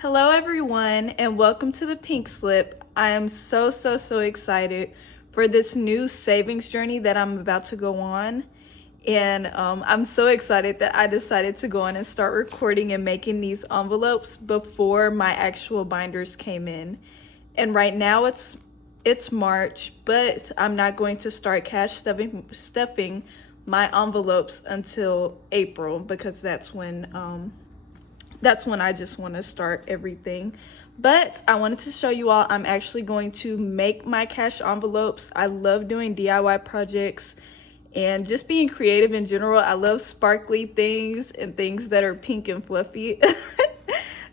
Hello everyone and welcome to the Pink Slip. I am so excited for this new savings journey that I'm about to go on. And I'm so excited that I decided to go on and start recording and making these envelopes before my actual binders came in. And right now it's March, but I'm not going to start cash stuffing my envelopes until April because that's when I just want to start everything. But I wanted to show you all I'm actually going to make my cash envelopes. I love doing DIY projects and just being creative in general. I love sparkly things and things that are pink and fluffy.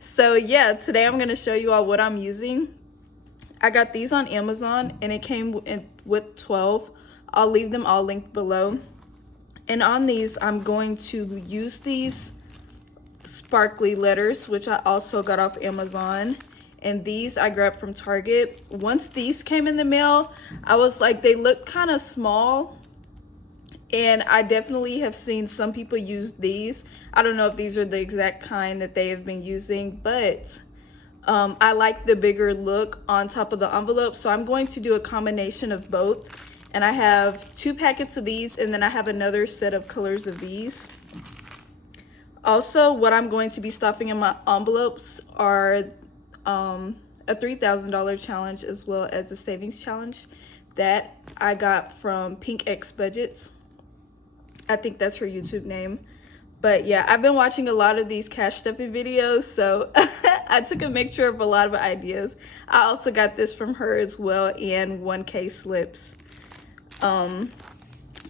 So yeah, today I'm going to show you all what I'm using. I got these on Amazon and it came with 12. I'll leave them all linked below. And on these, I'm going to use these sparkly letters, which I also got off Amazon, and these I grabbed from Target. Once these came in the mail, I was like, they look kind of small, and I definitely have seen some people use these. I don't know if these are the exact kind that they have been using, but I like the bigger look on top of the envelope, so I'm going to do a combination of both. And I have 2 packets of these, and then I have another set of colors of these. Also, what I'm going to be stuffing in my envelopes are a $3,000 challenge as well as a savings challenge that I got from Pink X Budgets. I think that's her YouTube name. But yeah, I've been watching a lot of these cash stuffing videos, so I took a mixture of a lot of ideas. I also got this from her as well, and 1K slips.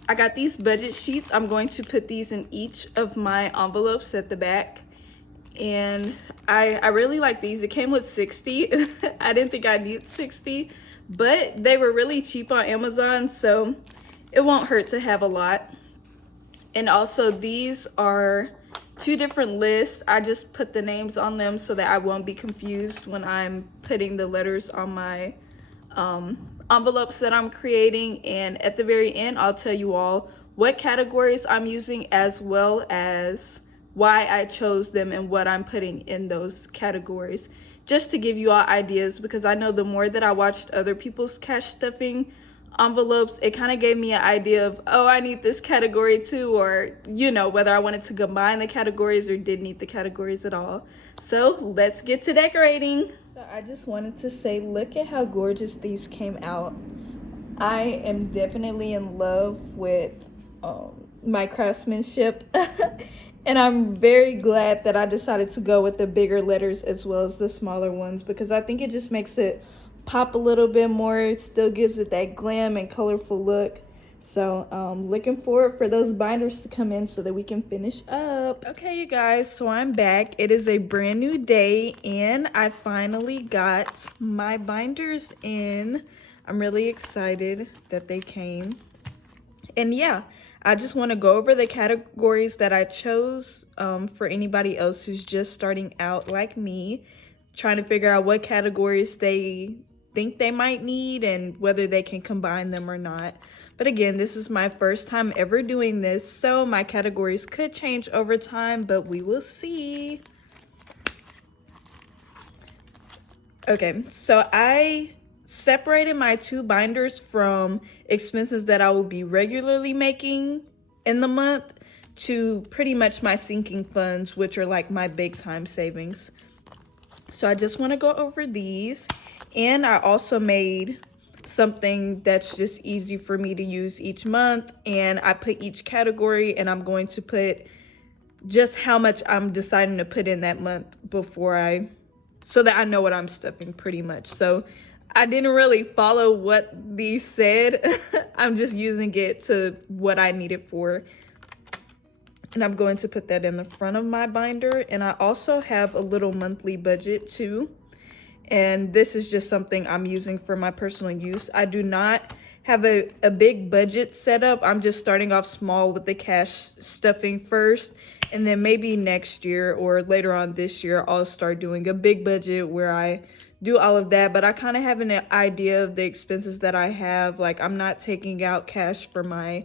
I got these budget sheets. I'm going to put these in each of my envelopes at the back. And I really like these. It came with 60. I didn't think I'd need 60, but they were really cheap on Amazon, so it won't hurt to have a lot. And also these are 2 different lists. I just put the names on them so that I won't be confused when I'm putting the letters on my envelopes that I'm creating. And at the very end, I'll tell you all what categories I'm using as well as why I chose them and what I'm putting in those categories, just to give you all ideas, because I know the more that I watched other people's cash stuffing envelopes, it kind of gave me an idea of, oh, I need this category too, or you know, whether I wanted to combine the categories or didn't need the categories at all. So let's get to decorating. So I just wanted to say, look at how gorgeous these came out. I am definitely in love with my craftsmanship. And I'm very glad that I decided to go with the bigger letters as well as the smaller ones, because I think it just makes it pop a little bit more. It still gives it that glam and colorful look. So looking forward for those binders to come in so that we can finish up. Okay, you guys, so I'm back. It is a brand new day and I finally got my binders in. I'm really excited that they came. And yeah, I just want to go over the categories that I chose for anybody else who's just starting out like me, trying to figure out what categories they think they might need and whether they can combine them or not. But again, this is my first time ever doing this, so my categories could change over time, but we will see. Okay, so I separated my 2 binders from expenses that I will be regularly making in the month to pretty much my sinking funds, which are like my big time savings. So I just want to go over these. And I also made something that's just easy for me to use each month, and I put each category, and I'm going to put just how much I'm deciding to put in that month before so that I know what I'm stuffing pretty much. So I didn't really follow what these said. I'm just using it to what I need it for. And I'm going to put that in the front of my binder. And I also have a little monthly budget too. And this is just something I'm using for my personal use. I do not have a big budget set up. I'm just starting off small with the cash stuffing first. And then maybe next year or later on this year, I'll start doing a big budget where I do all of that. But I kind of have an idea of the expenses that I have. Like, I'm not taking out cash for my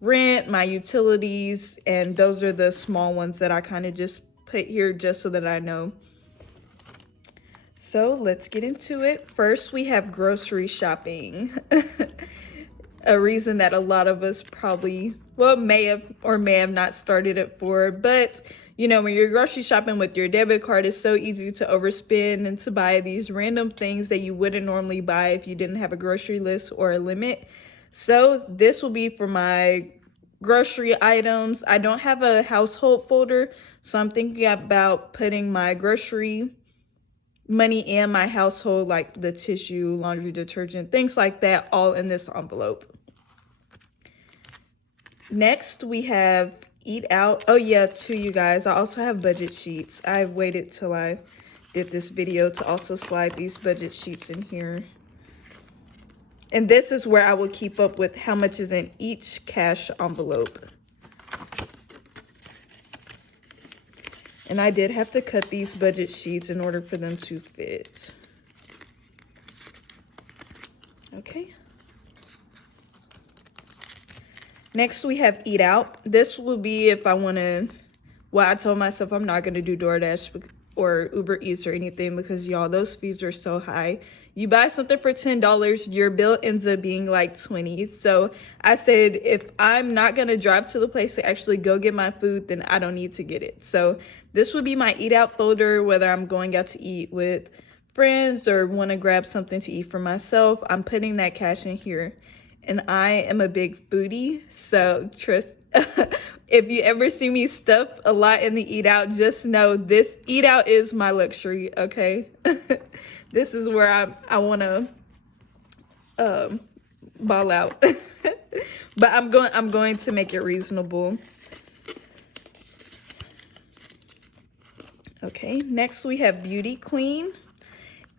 rent, my utilities, and those are the small ones that I kind of just put here just so that I know. So let's get into it. First, we have grocery shopping. A reason that a lot of us probably, well, may have not started it for. But, you know, when you're grocery shopping with your debit card, it's so easy to overspend and to buy these random things that you wouldn't normally buy if you didn't have a grocery list or a limit. So this will be for my grocery items. I don't have a household folder, so I'm thinking about putting my grocery money in my household, like the tissue, laundry detergent, things like that, all in this envelope. Next, we have eat out. Oh yeah, too, you guys, I also have budget sheets. I waited till I did this video to also slide these budget sheets in here. And this is where I will keep up with how much is in each cash envelope. And I did have to cut these budget sheets in order for them to fit. Okay. Next, we have eat out. This will be if I want to, well, I told myself I'm not going to do DoorDash or Uber Eats or anything because, y'all, those fees are so high. You buy something for $10, your bill ends up being like $20. So I said, if I'm not going to drive to the place to actually go get my food, then I don't need to get it. So this would be my eat out folder, whether I'm going out to eat with friends or want to grab something to eat for myself. I'm putting that cash in here. And I am a big foodie, so trust, if you ever see me stuff a lot in the eat out, just know this eat out is my luxury, okay? This is where I want to ball out. But I'm going to make it reasonable. Okay, next we have Beauty Queen.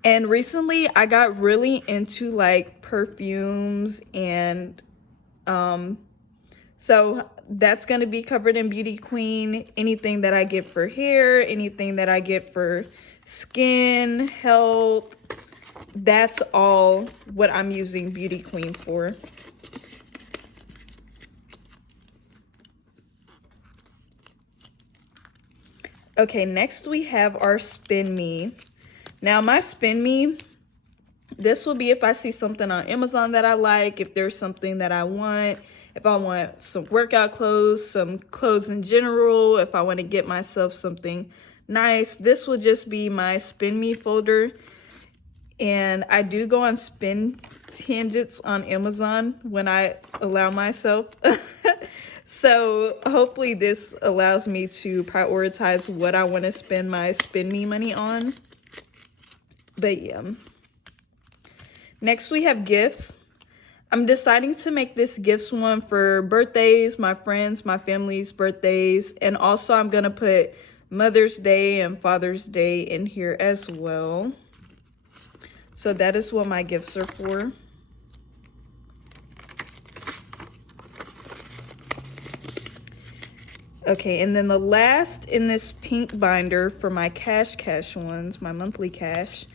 And recently I got really into like perfumes, and so that's going to be covered in Beauty Queen. Anything that I get for hair, anything that I get for skin, health, that's all what I'm using Beauty Queen for. Okay, next we have our Spend Me. Now my Spend Me, this will be if I see something on Amazon that I like, if there's something that I want, if I want some workout clothes, some clothes in general, if I want to get myself something nice. This will just be my Spend Me folder. And I do go on spend tangents on Amazon when I allow myself. So hopefully this allows me to prioritize what I want to spend my Spend Me money on. But yeah. Next we have gifts. I'm deciding to make this gifts one for birthdays, my friends, my family's birthdays, and also I'm gonna put Mother's Day and Father's Day in here as well. So that is what my gifts are for. Okay, and then the last in this pink binder for my cash ones, my monthly cash,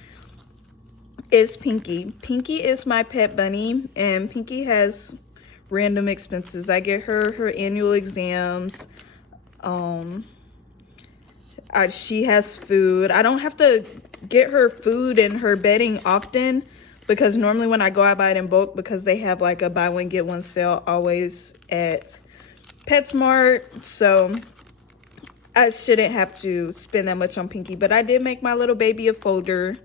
is Pinky. Pinky is my pet bunny, and Pinky has random expenses. I get her annual exams. She has food. I don't have to get her food and her bedding often because normally when I go, I buy it in bulk because they have like a buy one get one sale always at PetSmart. So I shouldn't have to spend that much on Pinky, but I did make my little baby a folder.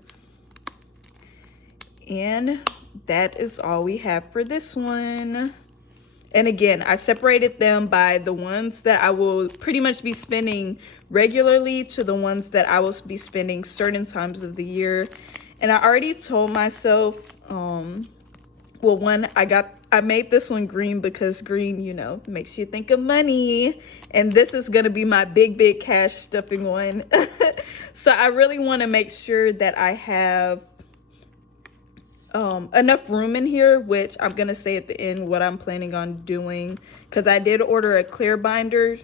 And that is all we have for this one. And again, I separated them by the ones that I will pretty much be spending regularly to the ones that I will be spending certain times of the year. And I already told myself, well, one, I made this one green because green, you know, makes you think of money. And this is going to be my big cash stuffing one. So I really want to make sure that I have enough room in here, which I'm gonna say at the end what I'm planning on doing, because I did order a clear binder,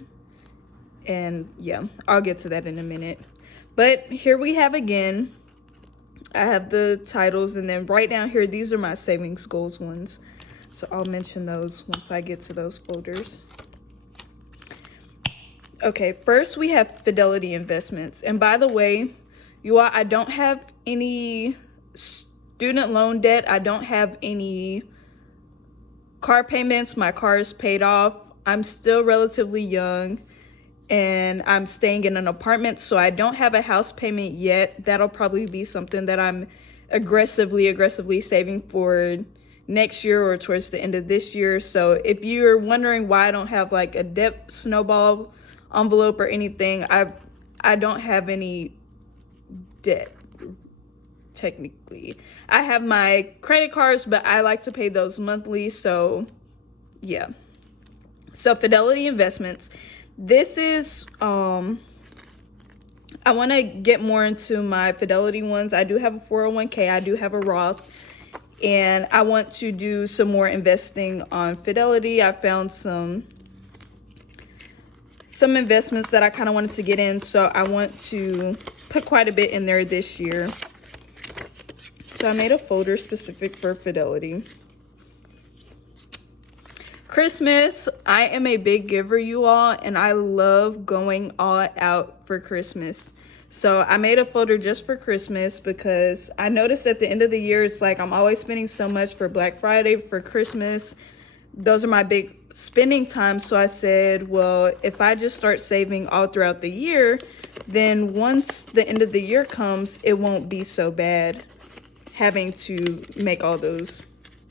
and yeah, I'll get to that in a minute. But here we have again, I have the titles, and then right down here, these are my savings goals ones, so I'll mention those once I get to those folders. Okay, first we have Fidelity Investments, and by the way, You all, I don't have any student loan debt. I don't have any car payments. My car is paid off. I'm still relatively young and I'm staying in an apartment, so I don't have a house payment yet. That'll probably be something that I'm aggressively saving for next year or towards the end of this year. So if you're wondering why I don't have like a debt snowball envelope or anything, I don't have any debt technically. I have my credit cards, but I like to pay those monthly. So yeah. So Fidelity Investments, this is I want to get more into my Fidelity ones. I do have a 401k, I do have a Roth, and I want to do some more investing on Fidelity. I found some investments that I kind of wanted to get in, so I want to put quite a bit in there this year. So I made a folder specific for Fidelity. Christmas, I am a big giver, you all, and I love going all out for Christmas. So I made a folder just for Christmas because I noticed at the end of the year, it's like I'm always spending so much for Black Friday, for Christmas. Those are my big spending times. So I said, well, if I just start saving all throughout the year, then once the end of the year comes, it won't be so bad having to make all those,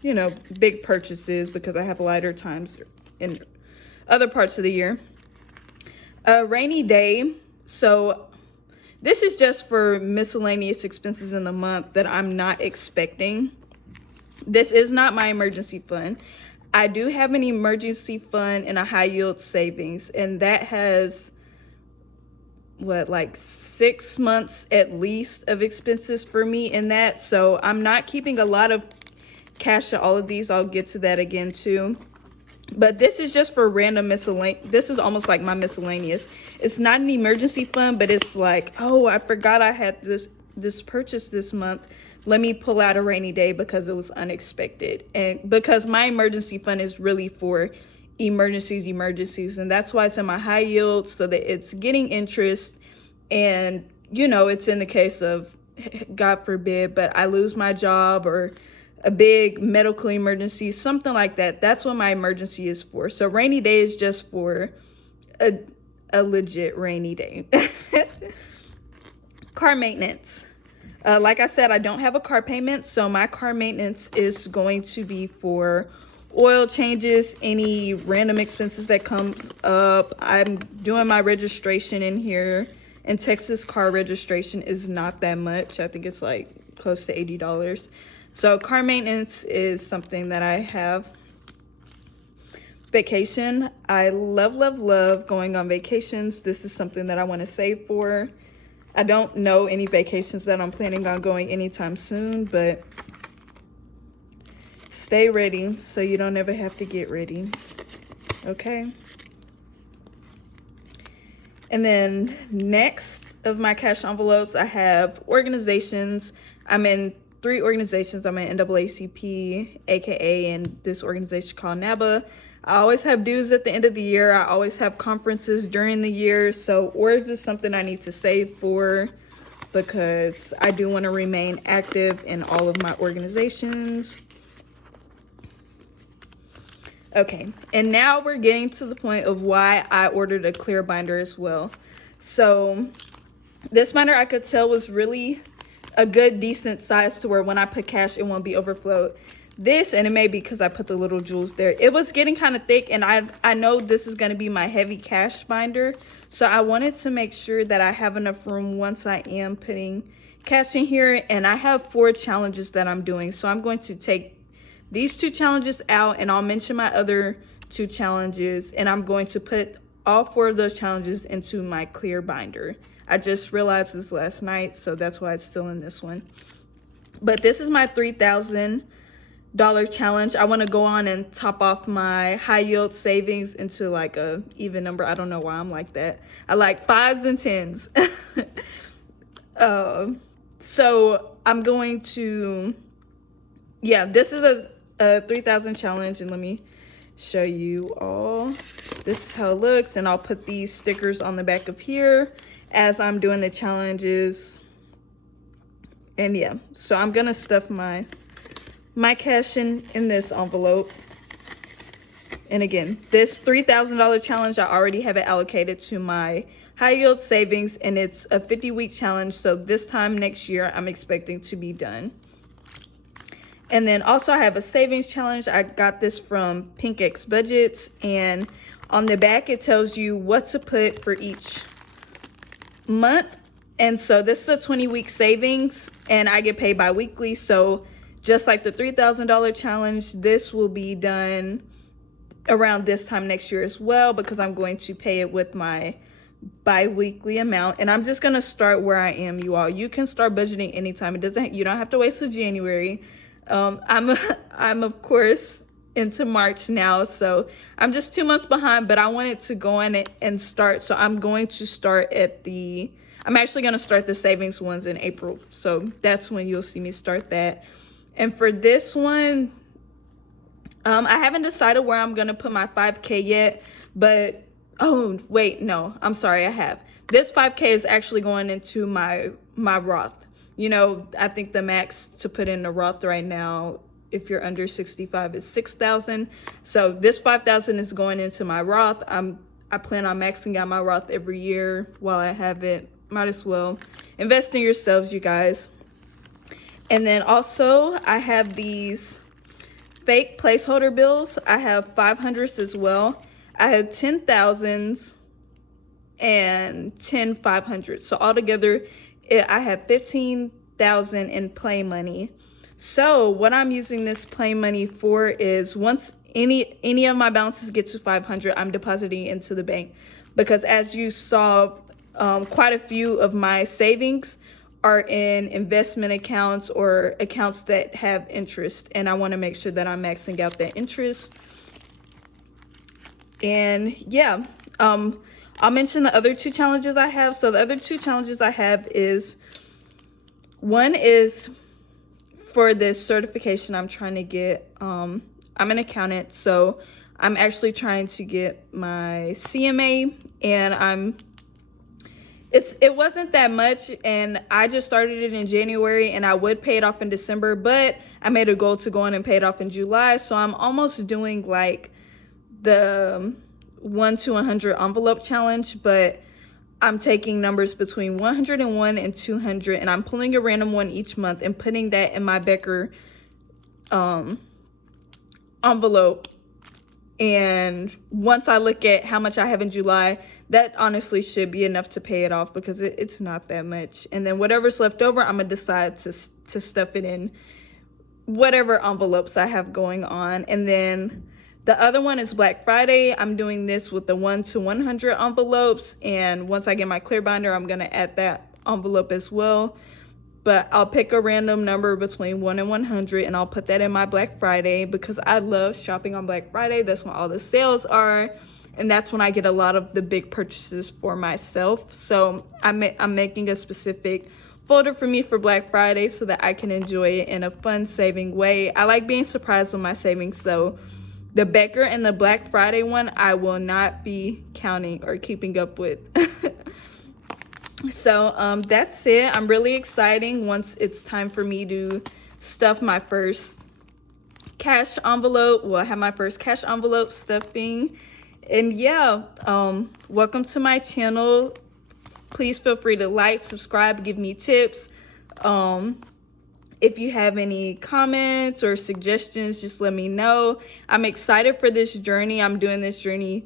you know, big purchases because I have lighter times in other parts of the year. Rainy day. So this is just for miscellaneous expenses in the month that I'm not expecting. This is not my emergency fund. I do have an emergency fund and a high yield savings, and that has what, like 6 months at least of expenses for me in that. So I'm not keeping a lot of cash to all of these. I'll get to that again too. But this is just for random miscellaneous. This is almost like my miscellaneous. It's not an emergency fund, but it's like, oh, I forgot I had this purchase this month. Let me pull out a rainy day because it was unexpected. And because my emergency fund is really for emergencies. And that's why it's in my high yield, so that it's getting interest. And, you know, it's in the case of, God forbid, but I lose my job or a big medical emergency, something like that. That's what my emergency is for. So rainy day is just for a legit rainy day. Car maintenance. Like I said, I don't have a car payment, so my car maintenance is going to be for oil changes, any random expenses that comes up. I'm doing my registration in here, and Texas car registration is not that much. I think it's like close to $80. So car maintenance is something that I have. Vacation. I love going on vacations. This is something that I want to save for. I don't know any vacations that I'm planning on going anytime soon, but stay ready so you don't ever have to get ready. Okay. And then next of my cash envelopes, I have organizations. I'm in 3 organizations. I'm in NAACP, aka, and this organization called NABA. I always have dues at the end of the year. I always have conferences during the year. So orgs is something I need to save for because I do want to remain active in all of my organizations. Okay, and now we're getting to the point of why I ordered a clear binder as well. So this binder I could tell was really a good decent size to where when I put cash it won't be overflowed. This, and it may be because I put the little jewels there, it was getting kind of thick, and I know this is going to be my heavy cash binder, so I wanted to make sure that I have enough room once I am putting cash in here. And I have 4 challenges that I'm doing, so I'm going to take these 2 challenges out, and I'll mention my other 2 challenges, and I'm going to put all 4 of those challenges into my clear binder. I just realized this last night, so that's why it's still in this one. But this is my $3,000 challenge. I want to go on and top off my high yield savings into like a even number. I don't know why I'm like that. I like 5s and 10s. So I'm going to, yeah, this is a 3,000 challenge, and let me show you all. This is how it looks, and I'll put these stickers on the back of here as I'm doing the challenges. And yeah, so I'm gonna stuff my cash in this envelope. And again, this $3,000 challenge, I already have it allocated to my high yield savings, and it's a 50-week challenge. So this time next year, I'm expecting to be done. And then also I have a savings challenge. I got this from Pink X Budgets, and on the back, it tells you what to put for each month. And so this is a 20-week savings, and I get paid bi-weekly. So just like the $3,000 challenge, this will be done around this time next year as well, because I'm going to pay it with my bi-weekly amount. And I'm just going to start where I am, you all. You can start budgeting anytime. You don't have to wait till January. I'm of course into March now, so I'm just 2 months behind, but I wanted to go in and start. So I'm going to start I'm actually going to start the savings ones in April. So that's when you'll see me start that. And for this one, I haven't decided where I'm going to put my 5K yet, but, oh, wait, no, I'm sorry, I have. This 5K is actually going into my Roth. You know, I think the max to put in the Roth right now, if you're under 65, is 6,000. So this 5,000 is going into my Roth. I plan on maxing out my Roth every year while I have it. Might as well invest in yourselves, you guys. And then also I have these fake placeholder bills. I have 500s as well. I have 10,000s and 10 500s. So altogether, I have 15,000 in play money. So what I'm using this play money for is, once any of my balances get to 500, I'm depositing into the bank, because as you saw, quite a few of my savings are in investment accounts or accounts that have interest, and I want to make sure that I'm maxing out that interest. And yeah, I'll mention the other two challenges I have. So the other two challenges I have is, one is for this certification I'm trying to get. I'm an accountant, so I'm actually trying to get my CMA, and it wasn't that much, and I just started it in January, and I would pay it off in December, but I made a goal to go in and pay it off in July. So I'm almost doing like the 1 to 100 envelope challenge, but I'm taking numbers between 101 and 200, and I'm pulling a random one each month and putting that in my Becker envelope. And once I look at how much I have in July, that honestly should be enough to pay it off, because it's not that much. And then whatever's left over, I'm gonna decide to stuff it in whatever envelopes I have going on. And then the other one is Black Friday. I'm doing this with the 1 to 100 envelopes, and once I get my clear binder, I'm gonna add that envelope as well. But I'll pick a random number between 1 and 100, and I'll put that in my Black Friday, because I love shopping on Black Friday. That's when all the sales are, and that's when I get a lot of the big purchases for myself. So I'm making a specific folder for me for Black Friday so that I can enjoy it in a fun saving way. I like being surprised with my savings, so the Becker and the Black Friday one, I will not be counting or keeping up with. So that's it. I'm really excited once it's time for me to stuff my first cash envelope. Well, I have my first cash envelope stuffing. And yeah, welcome to my channel. Please feel free to like, subscribe, give me tips. If you have any comments or suggestions, just let me know. I'm excited for this journey. I'm doing this journey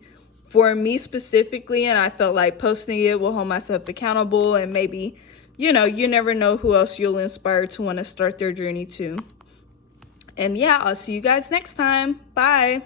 for me specifically, and I felt like posting it will hold myself accountable, and maybe, you know, you never know who else you'll inspire to want to start their journey too. And yeah, I'll see you guys next time. Bye.